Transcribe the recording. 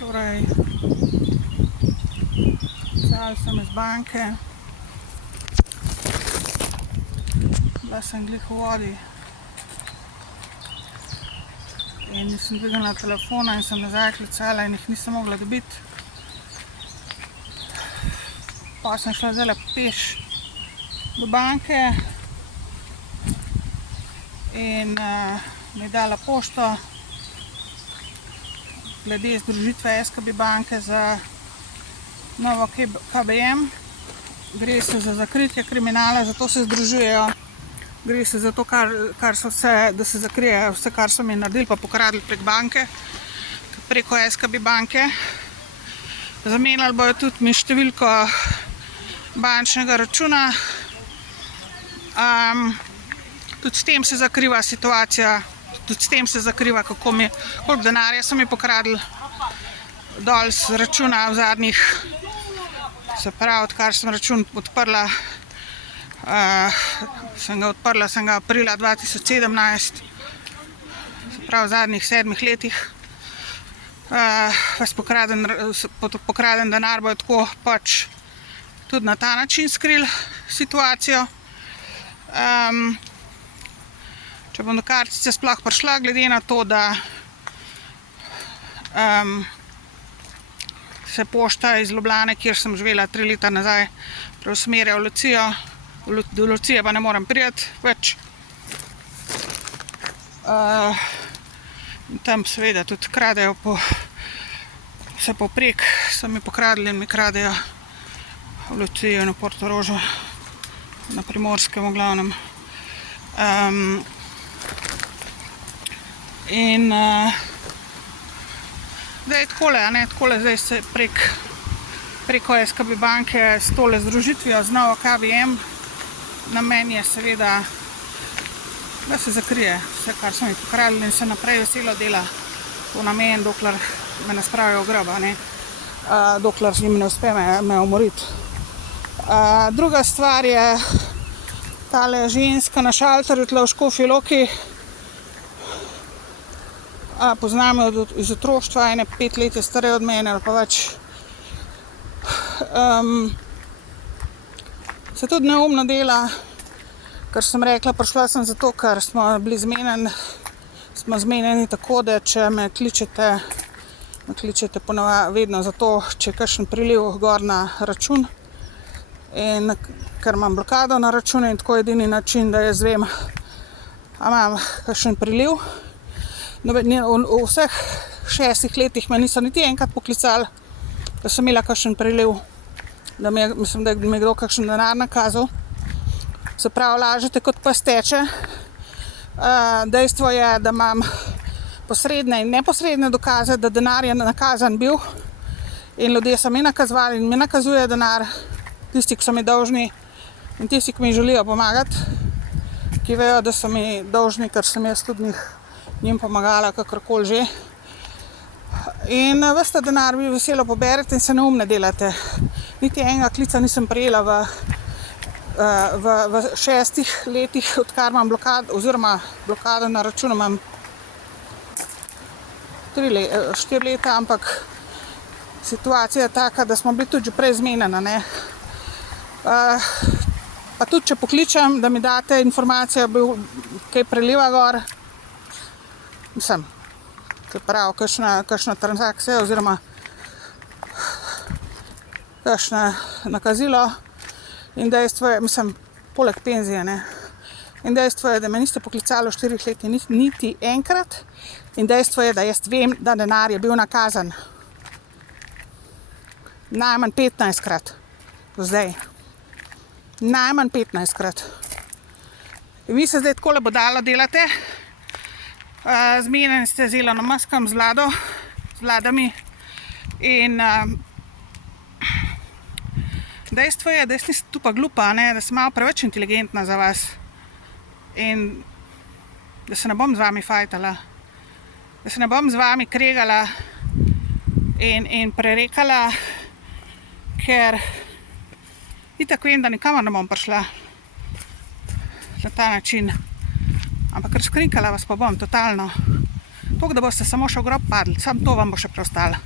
Torej, vzal sem iz banke, bila sem glih v vodi in nisem dvignila telefona in sem nazaj klicala in jih nisem mogla dobiti. Pa sem šla zdajle peš do banke in mi je dala pošto glede združitve SKB banke za novo KBM. Gre se za zakritje kriminala, zato se združujejo. Gre se za to, da se zakrijejo vse, kar so mi naredili pa pokradli prek banke, preko SKB banke. Zamenjali bojo tudi mi številko bančnega računa. Tudi s tem se zakriva situacija, tudi s tem se zakriva, koliko denarja so mi pokradli dol z računa v zadnjih, se pravi, odkar sem račun odprla. Sem ga aprila 2017, se pravi v zadnjih 7 letih. Ves pokraden denar bojo tako pač tudi na ta način skrili situacijo. Če bom do kartice sploh prišla, glede na to, da se pošta iz Ljubljane, kjer sem živela 3 leta nazaj, preusmerja v Lucijo. Do Lucije pa ne morem priti več. Tam seveda tudi kradejo vse povprek, so mi pokradli in mi kradejo v Luciji in v Portorožu, na Primorskem v glavnem. In zdaj takole zdaj se preko SKB banke s tole združitvijo z novo KBM. Namen je seveda, da se zakrije vse, kar so mi pokradli in se naprej veselo dela v namen, dokler me ne spravijo v grob, dokler jim ne uspe me umoriti. Druga stvar je tale ženska na šalterju tle v Škofji Loki. Poznam jo iz otroštva, ene 5 let je stareje od mene ali pa več. Se tudi neumno dela, ker sem rekla, prišla sem zato, ker smo bili zmenjeni tako, da če me kličete vedno zato, če je kakšen priliv gor na račun, in ker imam blokado na računu in tako je edini način, da jaz vem, a imam kakšen priliv. V vseh 6 letih me niso niti enkrat poklicali, da sem imela kakšen priliv, mislim, da mi je kdo kakšen denar nakazal. Se pravi, lažete kot pes teče. Dejstvo je, da imam posredne in neposredne dokaze, da denar je nakazan bil in ljudje so mi nakazovali in mi nakazujejo denar, tisti, ki so mi dolžni in tisti, ki mi želijo pomagati, ki vejo, da so mi dolžni, ker sem jaz tudi njim pomagala, kakorkoli že. In ves ta denar vi veselo poberete in se neumne delate. Niti enega klica nisem prejela v 6 letih, odkar imam blokado na računu, imam 4 leta, ampak situacija je taka, da smo bili tudi že prej zmenjeni. Pa tudi, če pokličem, da mi date informacijo, kaj preliva gor, mislim, se pravi, kakšna transakcija oziroma kakšno nakazilo. In dejstvo je, mislim, poleg penzije, in dejstvo je, da me niste poklicali v 4 letih niti enkrat. In dejstvo je, da jaz vem, da denar je bil nakazan najmanj 15-krat do zdaj. Najmanj 15-krat. In vi se zdaj takole bodalo delate. Zmenjeni ste z Elonom Muskom, z vladami. In dejstvo je, da jaz nisem tu pa glupa, da sem malo preveč inteligentna za vas. In da se ne bom z vami fajtala. Da se ne bom z vami kregala in prerekala, ker itak vem, da nikamor ne bom prišla na ta način. Ampak razkrinkala vas pa bom totalno. Toliko, da boste samo še v grob padli, samo to vam bo še preostalo.